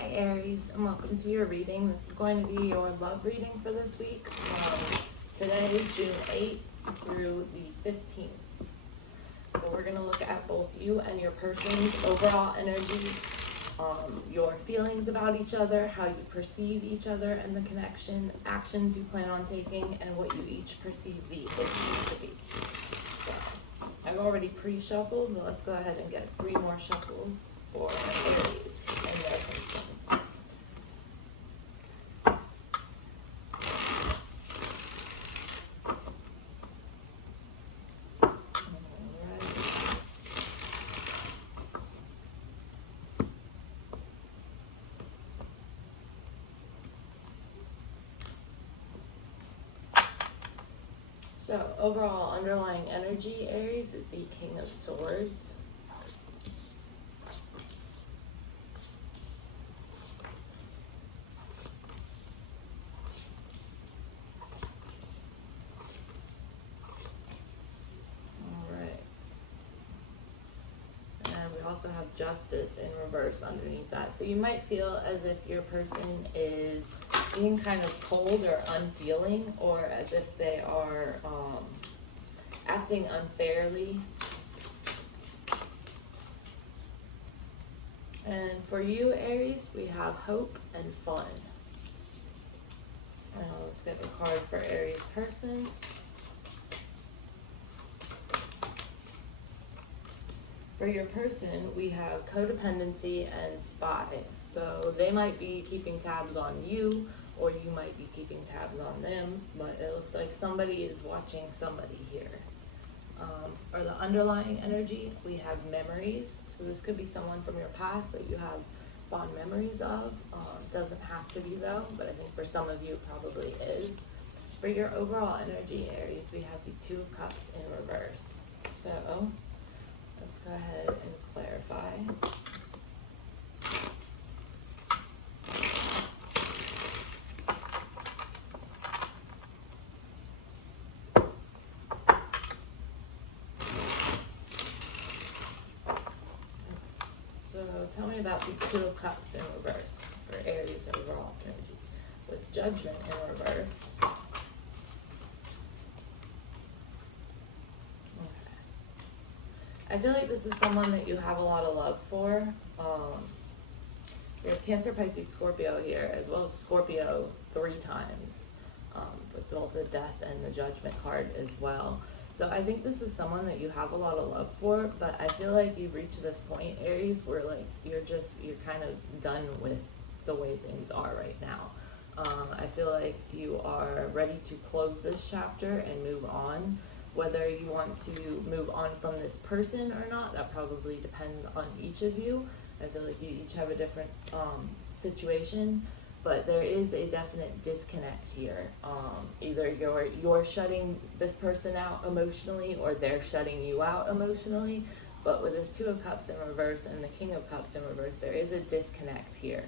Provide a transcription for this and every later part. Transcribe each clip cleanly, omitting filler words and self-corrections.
Hi Aries, and welcome to your reading. This is going to be your love reading for this week. Today is June 8th through the 15th. So we're going to look at both you and your person's overall energy, your feelings about each other, how you perceive each other and the connection, actions you plan on taking, and what you each perceive the issue to be. So I've already pre-shuffled, but let's go ahead and get 3 more shuffles for Aries and their person. So overall underlying energy, Aries, is the King of Swords. Also have Justice in reverse underneath that. So you might feel as if your person is being kind of cold or unfeeling, or as if they are acting unfairly. And for you, Aries, we have hope and fun. Let's get a card for Aries person. For your person, we have codependency and spy. So they might be keeping tabs on you, or you might be keeping tabs on them, but it looks like somebody is watching somebody here. For the underlying energy, we have memories. So this could be someone from your past that you have fond memories of. Doesn't have to be though, but I think for some of you it probably is. For your overall energy, Aries, we have the 2 of Cups in reverse. So let's go ahead and clarify. So tell me about the 2 of Cups in reverse for Aries overall energy. With Judgment in reverse. I feel like this is someone that you have a lot of love for. We have Cancer, Pisces, Scorpio here, as well as Scorpio 3 times, with both the Death and the Judgment card as well. So I think this is someone that you have a lot of love for, but I feel like you've reached this point, Aries, where like you're kind of done with the way things are right now. I feel like you are ready to close this chapter and move on. Whether you want to move on from this person or not, that probably depends on each of you. I feel like you each have a different situation, but there is a definite disconnect here. Either you're shutting this person out emotionally, or they're shutting you out emotionally. But with this 2 of Cups in reverse and the King of Cups in reverse, there is a disconnect here.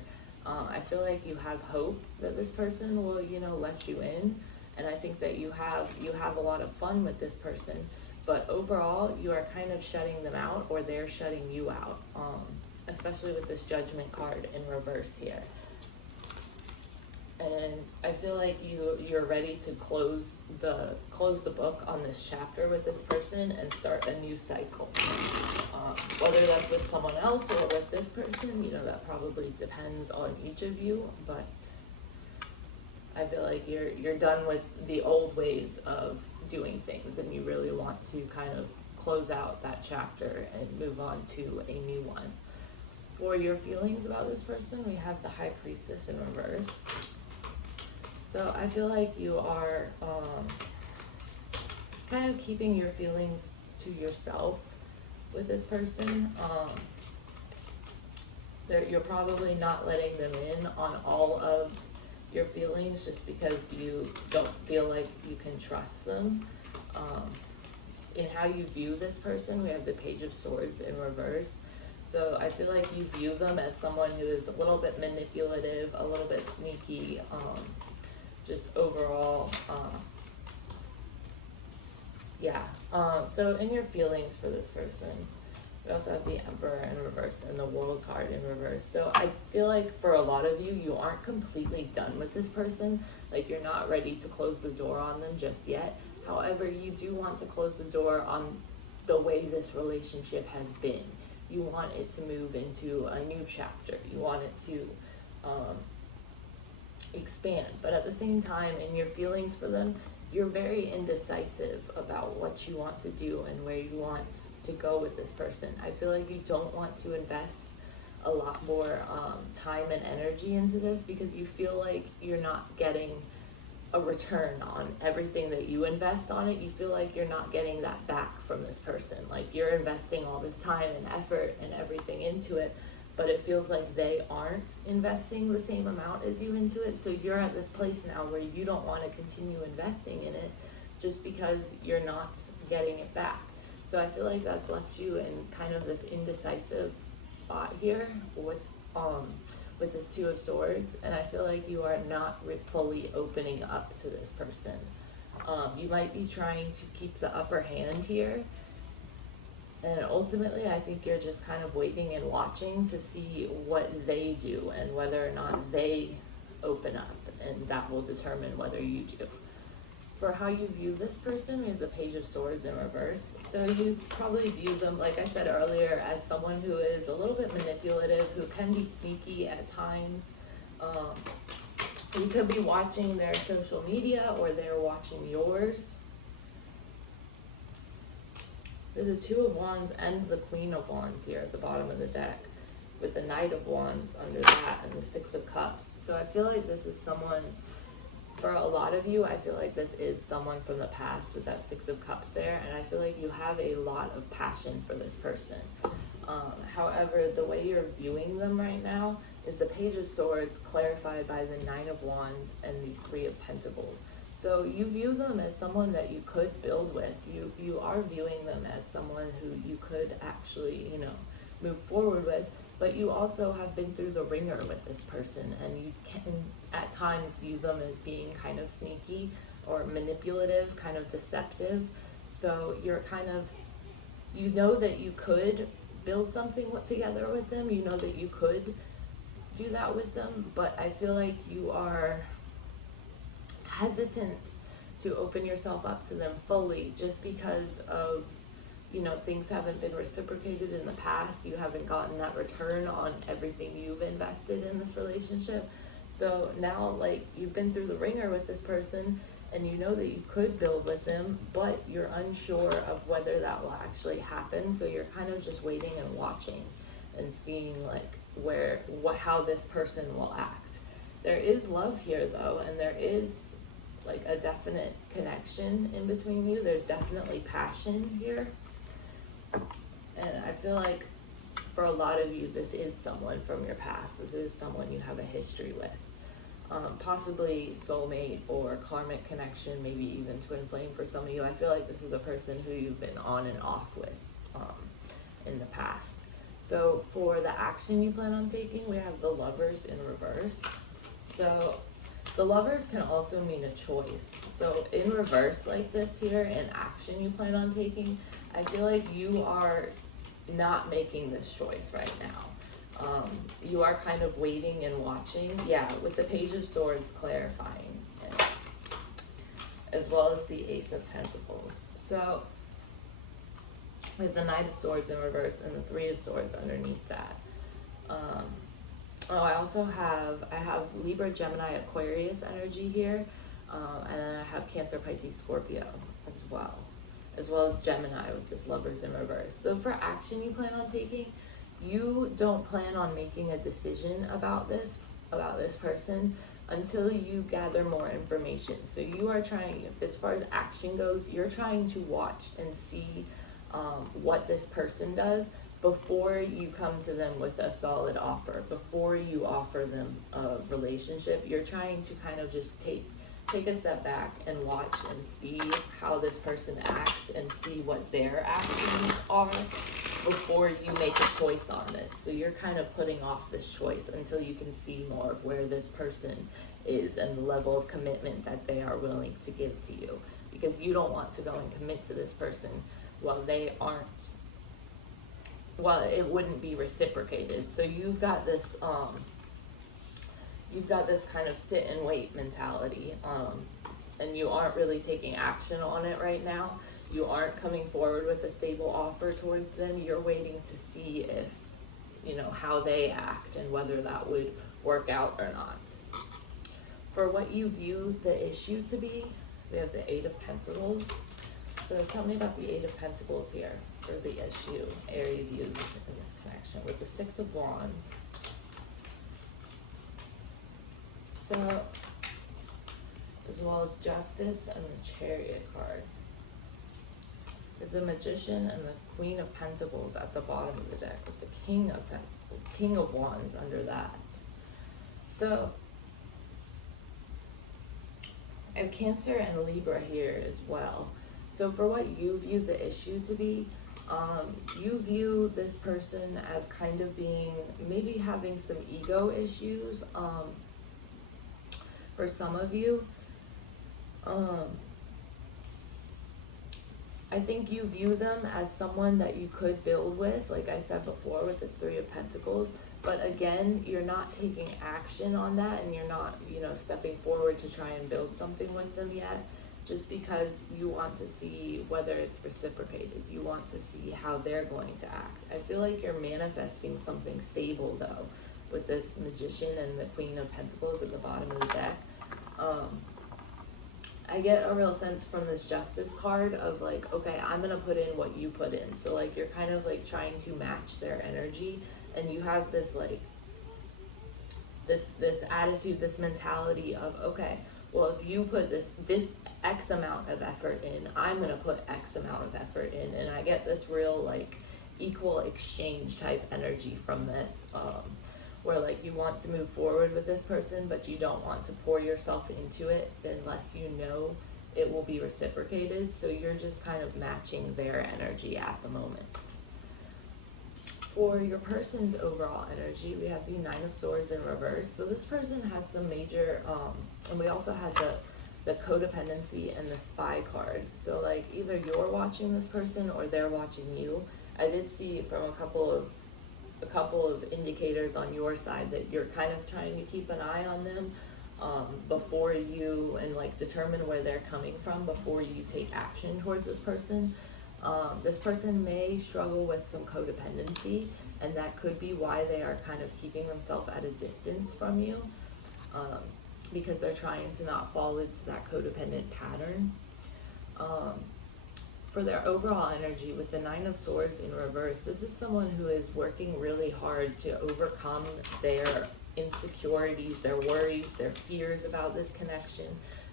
I feel like you have hope that this person will, let you in. And I think that you have a lot of fun with this person, but overall you are kind of shutting them out, or they're shutting you out, especially with this Judgment card in reverse here. And I feel like you're ready to close the book on this chapter with this person and start a new cycle. Whether that's with someone else or with this person, that probably depends on each of you, but I feel like you're done with the old ways of doing things, and you really want to kind of close out that chapter and move on to a new one. For your feelings about this person, we have the High Priestess in reverse. So I feel like you are kind of keeping your feelings to yourself with this person. You're probably not letting them in on all of your feelings, just because you don't feel like you can trust them. In how you view this person, we have the Page of Swords in reverse. So I feel like you view them as someone who is a little bit manipulative, a little bit sneaky, just overall, so in your feelings for this person, We also have the Emperor in reverse and the World card in reverse. So I feel like for a lot of you, you aren't completely done with this person. Like, you're not ready to close the door on them just yet. However, you do want to close the door on the way this relationship has been. You want it to move into a new chapter. You want it to expand. But at the same time, in your feelings for them, you're very indecisive about what you want to do and where you want to go with this person. I feel like you don't want to invest a lot more time and energy into this because you feel like you're not getting a return on everything that you invest on it. You feel like you're not getting that back from this person. Like, you're investing all this time and effort and everything into it, but it feels like they aren't investing the same amount as you into it. So you're at this place now where you don't want to continue investing in it just because you're not getting it back. So I feel like that's left you in kind of this indecisive spot here with this Two of Swords, and I feel like you are not fully opening up to this person. You might be trying to keep the upper hand here, and ultimately I think you're just kind of waiting and watching to see what they do and whether or not they open up, and that will determine whether you do. For how you view this person, we have the Page of Swords in reverse. So you probably view them, like I said earlier, as someone who is a little bit manipulative, who can be sneaky at times. You could be watching their social media or they're watching yours. There's the Two of Wands and the Queen of Wands here at the bottom of the deck, with the Knight of Wands under that and the Six of Cups. So I feel like this is someone, for a lot of you, I feel like this is someone from the past with that Six of Cups there, and I feel like you have a lot of passion for this person. However, the way you're viewing them right now is the Page of Swords clarified by the Nine of Wands and the Three of Pentacles. So you view them as someone that you could build with. You are viewing them as someone who you could actually, move forward with, but you also have been through the ringer with this person, and you can at times view them as being kind of sneaky or manipulative, kind of deceptive. So you're kind of, you know that you could build something together with them, you know that you could do that with them, but I feel like you are hesitant to open yourself up to them fully just because of, things haven't been reciprocated in the past. You haven't gotten that return on everything you've invested in this relationship. So now, like, you've been through the ringer with this person and you know that you could build with them, but you're unsure of whether that will actually happen. So you're kind of just waiting and watching and seeing like how this person will act. There is love here though, and there is like a definite connection in between you. There's definitely passion here. And I feel like for a lot of you, this is someone from your past. This is someone you have a history with. Possibly soulmate or karmic connection, maybe even twin flame for some of you. I feel like this is a person who you've been on and off with in the past. So for the action you plan on taking, we have the Lovers in reverse. So the Lovers can also mean a choice. So in reverse like this here, in action you plan on taking, I feel like you are not making this choice right now. You are kind of waiting and watching. Yeah, with the Page of Swords clarifying it, as well as the Ace of Pentacles. So with the Knight of Swords in reverse and the Three of Swords underneath that. I also have Libra, Gemini, Aquarius energy here, and then I have Cancer, Pisces, Scorpio as well as Gemini with this Lovers in reverse. So for action you plan on taking, you don't plan on making a decision about this person until you gather more information. So you are trying, as far as action goes, you're trying to watch and see what this person does before you come to them with a solid offer, before you offer them a relationship. You're trying to kind of just take a step back and watch and see how this person acts and see what their actions are before you make a choice on this. So you're kind of putting off this choice until you can see more of where this person is and the level of commitment that they are willing to give to you, because you don't want to go and commit to this person while they aren't well, it wouldn't be reciprocated. So you've got this kind of sit and wait mentality, and you aren't really taking action on it right now. You aren't coming forward with a stable offer towards them. You're waiting to see if, how they act and whether that would work out or not. For what you view the issue to be, we have the Eight of Pentacles. So tell me about the Eight of Pentacles here for the issue Aries views in this connection with the Six of Wands. So, as well as Justice and the Chariot card. With the Magician and the Queen of Pentacles at the bottom of the deck, with the King of Wands under that. So, I have Cancer and Libra here as well. So for what you view the issue to be, you view this person as kind of being, maybe having some ego issues, for some of you. I think you view them as someone that you could build with, like I said before, with this Three of Pentacles. But again, you're not taking action on that, and you're not, stepping forward to try and build something with them yet, just because you want to see whether it's reciprocated. You want to see how they're going to act. I feel like you're manifesting something stable, though, with this Magician and the Queen of Pentacles at the bottom of the deck. I get a real sense from this Justice card of like, okay, I'm gonna put in what you put in. So like, you're kind of like trying to match their energy, and you have this like, this attitude, this mentality of, okay, well, if you put this X amount of effort in, I'm gonna put X amount of effort in, and I get this real like equal exchange type energy from this, where like you want to move forward with this person, but you don't want to pour yourself into it unless you know it will be reciprocated. So you're just kind of matching their energy at the moment. For your person's overall energy, we have the Nine of Swords in reverse. So this person has some major, and we also had the codependency and the spy card. So like, either you're watching this person or they're watching you. I did see from a couple of indicators on your side that you're kind of trying to keep an eye on them, before you, and like determine where they're coming from before you take action towards this person. This person may struggle with some codependency, and that could be why they are kind of keeping themselves at a distance from you, because they're trying to not fall into that codependent pattern. For their overall energy, with the Nine of Swords in reverse, this is someone who is working really hard to overcome their insecurities, their worries, their fears about this connection,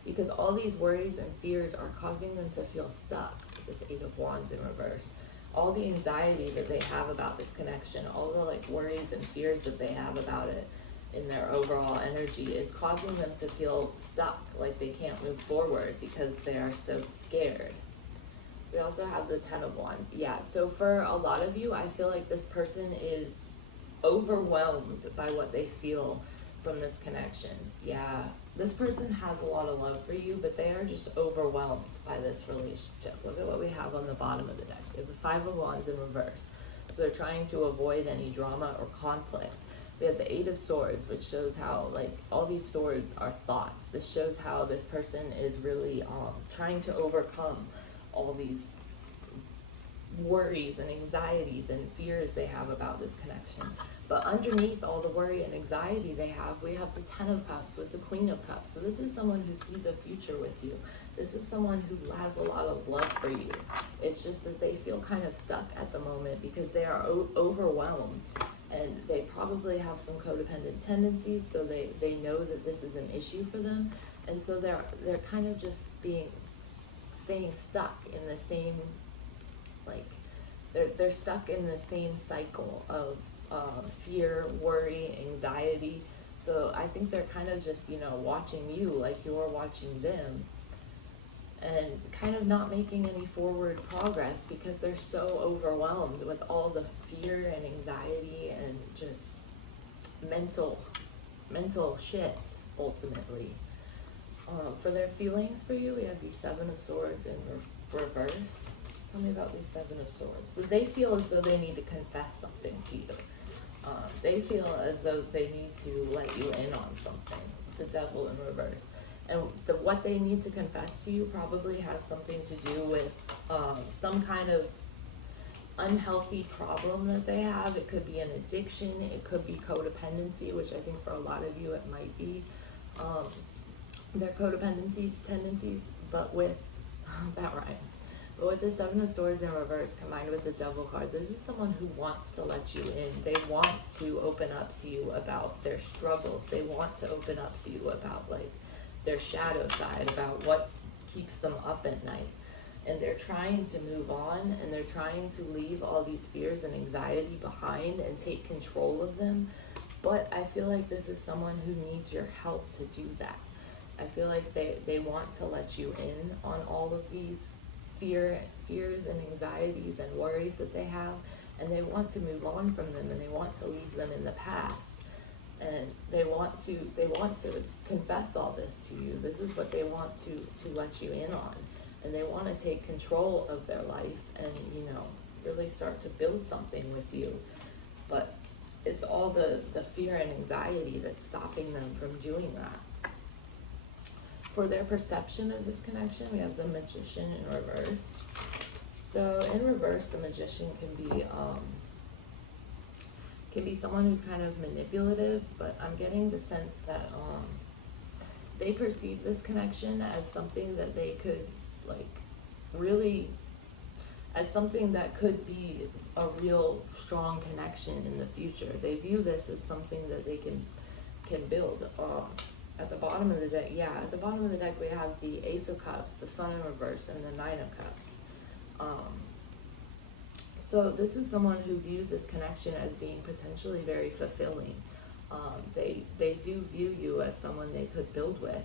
because all these worries and fears are causing them to feel stuck. This Eight of Wands in reverse. All the anxiety that they have about this connection, all the like worries and fears that they have about it in their overall energy is causing them to feel stuck, like they can't move forward because they are so scared. We also have the Ten of Wands. Yeah, so for a lot of you, I feel like this person is overwhelmed by what they feel from this connection. Yeah, this person has a lot of love for you, but they are just overwhelmed by this relationship. Look at what we have on the bottom of the deck. We have the Five of Wands in reverse. So they're trying to avoid any drama or conflict. We have the Eight of Swords, which shows how, like, all these swords are thoughts. This shows how this person is really trying to overcome all these worries and anxieties and fears they have about this connection. But underneath all the worry and anxiety they have, we have the Ten of Cups with the Queen of Cups. So this is someone who sees a future with you. This is someone who has a lot of love for you. It's just that they feel kind of stuck at the moment because they are overwhelmed, and they probably have some codependent tendencies, so they know that this is an issue for them, and so they're kind of just staying stuck in the same, like, they're stuck in the same cycle of fear, worry, anxiety. So I think they're kind of just, watching you like you're watching them, and kind of not making any forward progress because they're so overwhelmed with all the fear and anxiety and just mental shit, ultimately. For their feelings for you, we have the Seven of Swords in reverse. Tell me about these Seven of Swords. So they feel as though they need to confess something to you. They feel as though they need to let you in on something. The Devil in reverse. And what they need to confess to you probably has something to do with some kind of unhealthy problem that they have. It could be an addiction. It could be codependency, which I think for a lot of you it might be. Their codependency tendencies, but with, that rhymes. But with the Seven of Swords in reverse combined with the Devil card, this is someone who wants to let you in. They want to open up to you about their struggles. They want to open up to you about like their shadow side, about what keeps them up at night. And they're trying to move on, and they're trying to leave all these fears and anxiety behind and take control of them. But I feel like this is someone who needs your help to do that. I feel like they want to let you in on all of these fears and anxieties and worries that they have, and they want to move on from them, and they want to leave them in the past, and they want to confess all this to you. This is what they want to let you in on, and they want to take control of their life and, you know, really start to build something with you. But it's all the fear and anxiety that's stopping them from doing that. For their perception of this connection, we have the Magician in reverse. So in reverse, the Magician can be someone who's kind of manipulative, but I'm getting the sense that they perceive this connection as something that they could like really, as something that could be a real strong connection in the future. They view this as something that they can build. At the bottom of the deck, at the bottom of the deck we have the Ace of Cups, the Sun in reverse, and the Nine of Cups. So this is someone who views this connection as being potentially very fulfilling. They do view you as someone they could build with.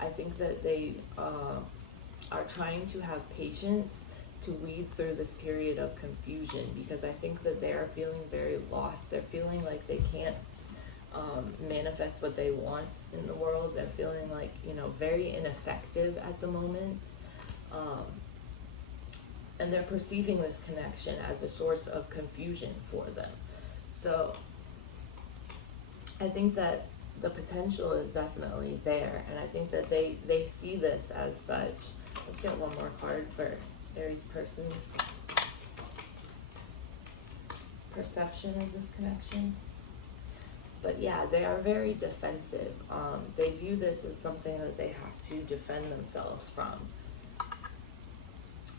I think that they are trying to have patience to weed through this period of confusion, because I think that they are feeling very lost. They're feeling like they can't manifest what they want in the world. They're feeling like, you know, very ineffective at the moment. And they're perceiving this connection as a source of confusion for them. So I think that the potential is definitely there, and I think that they see this as such. Let's get one more card for Aries person's perception of this connection. But yeah, they are very defensive. They view this as something that they have to defend themselves from.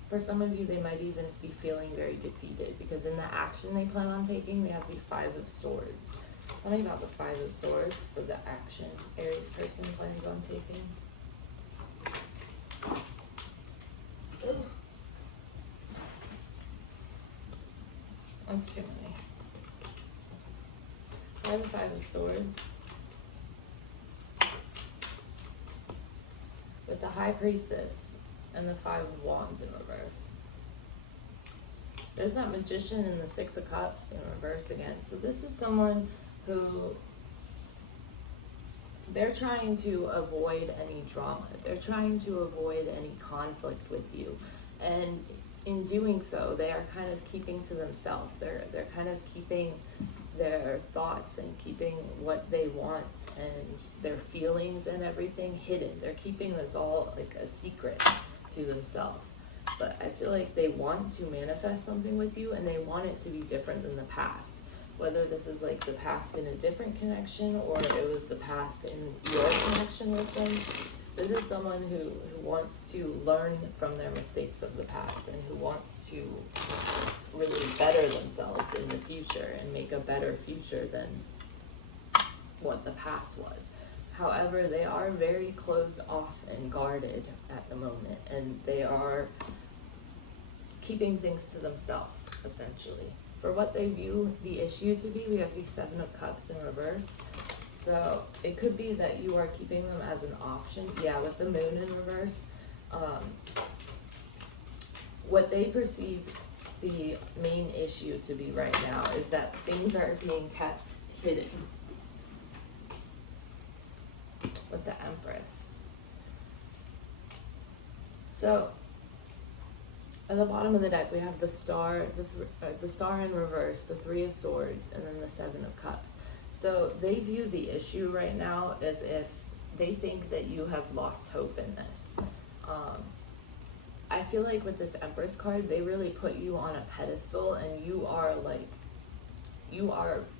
For some of you, they might even be feeling very defeated, because in the action they plan on taking, we have the Five of Swords. Tell me about the Five of Swords for the action Aries person plans on taking. That's too many. Five of Swords. With the High Priestess and the Five of Wands in reverse. There's that Magician and the Six of Cups in reverse again. So this is someone who, they're trying to avoid any drama. They're trying to avoid any conflict with you. And in doing so, they are kind of keeping to themselves. They're kind of keeping their thoughts and keeping what they want and their feelings and everything hidden. They're keeping this all like a secret to themselves. But I feel like they want to manifest something with you, and they want it to be different than the past. Whether this is like the past in a different connection, or it was the past in your connection with them. This is someone who wants to learn from their mistakes of the past, and who wants to really better themselves in the future and make a better future than what the past was. However, they are very closed off and guarded at the moment, and they are keeping things to themselves, essentially. For what they view the issue to be, we have the Seven of Cups in reverse. So it could be that you are keeping them as an option. Yeah, with the Moon in reverse. What they perceive the main issue to be right now is that things are being kept hidden. With the Empress. So At the bottom of the deck, we have the star, the star in reverse, the Three of Swords, and then the Seven of Cups. So they view the issue right now as if they think that you have lost hope in this. I feel like with this Empress card, they really put you on a pedestal, and you are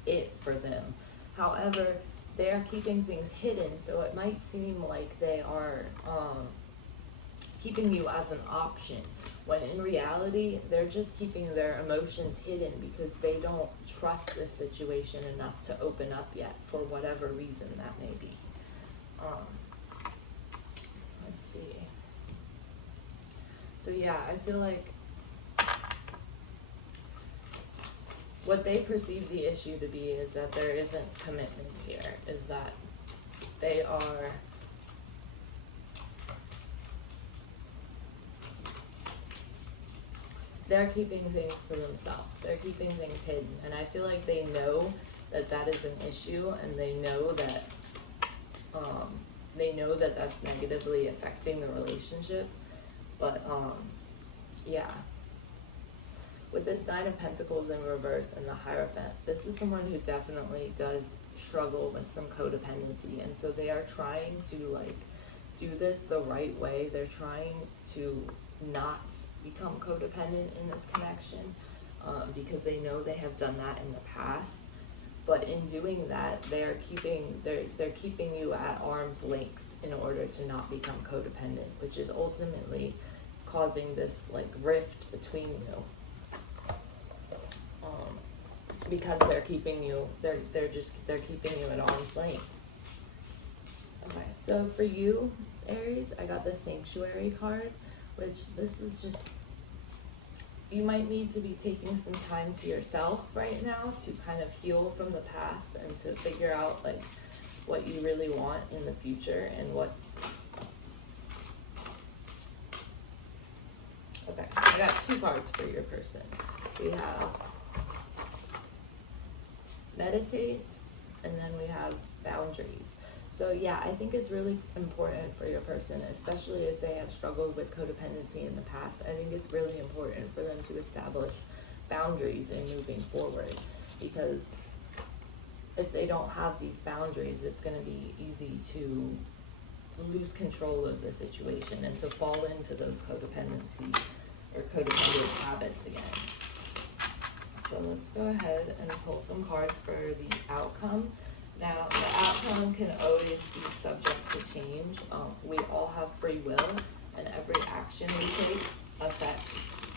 it for them. However, they are keeping things hidden, so it might seem like they are keeping you as an option, when in reality, they're just keeping their emotions hidden because they don't trust this situation enough to open up yet, for whatever reason that may be. Let's see. So yeah, I feel like what they perceive the issue to be is that there isn't commitment here, is that they're keeping things to themselves. They're keeping things hidden. And I feel like they know that that is an issue, and they know that that's negatively affecting the relationship. But yeah. With this Nine of Pentacles in reverse and the Hierophant, this is someone who definitely does struggle with some codependency, and so they are trying to do this the right way. They're trying to not become codependent in this connection, because they know they have done that in the past. But in doing that, they're keeping you at arm's length in order to not become codependent, which is ultimately causing this rift between you. Because they're keeping you, they're keeping you at arm's length. Okay, so for you, Aries, I got the Sanctuary card, which this is just, you might need to be taking some time to yourself right now to kind of heal from the past and to figure out what you really want in the future and what. Okay, I got two cards for your person. We have meditate, and then we have boundaries. So yeah, I think it's really important for your person, especially if they have struggled with codependency in the past. I think it's really important for them to establish boundaries in moving forward, because if they don't have these boundaries, it's going to be easy to lose control of the situation and to fall into those codependency or codependent habits again. So let's go ahead and pull some cards for the outcome. Now, the outcome can always be subject to change. We all have free will, and every action we take affects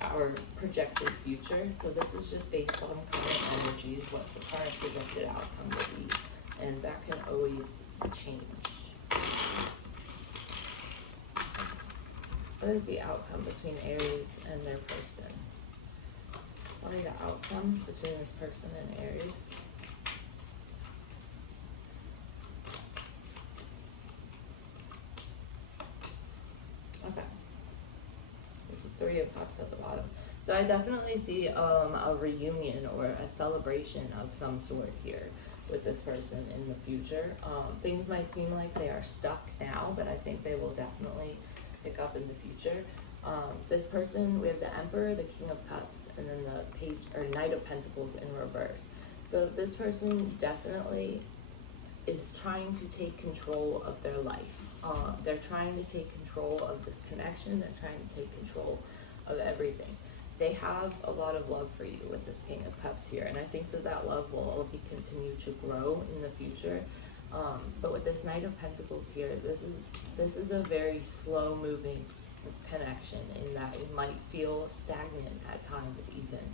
our projected future. So this is just based on current energies, what the current projected outcome will be, and that can always change. What is the outcome between Aries and their person? Tell me the outcome between this person and Aries. Okay. There's the Three of Cups at the bottom. So I definitely see a reunion or a celebration of some sort here with this person in the future. Things might seem like they are stuck now, but I think they will definitely pick up in the future. This person, we have the Emperor, the King of Cups, and then the Page or Knight of Pentacles in reverse. So this person definitely is trying to take control of their life. They're trying to take control of this connection. They're trying to take control of everything. They have a lot of love for you with this King of Cups here, and I think that love will only continue to grow in the future. But with this Knight of Pentacles here, this is a very slow moving connection, in that it might feel stagnant at times even.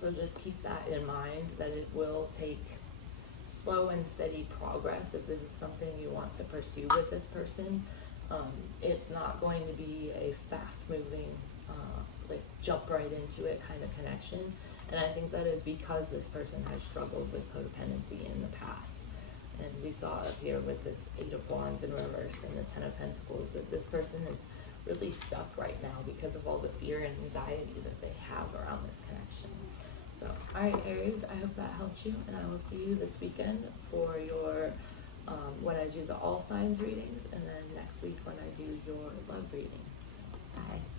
So just keep that in mind, that it will take slow and steady progress if this is something you want to pursue with this person. It's not going to be a fast moving jump right into it kind of connection, and I think that is because this person has struggled with codependency in the past. And we saw up here with this Eight of Wands in reverse and the Ten of Pentacles that this person is really stuck right now because of all the fear and anxiety that they have around this connection. So, alright Aries, I hope that helped you, and I will see you this weekend for your, when I do the all signs readings, and then next week when I do your love reading. So, Bye.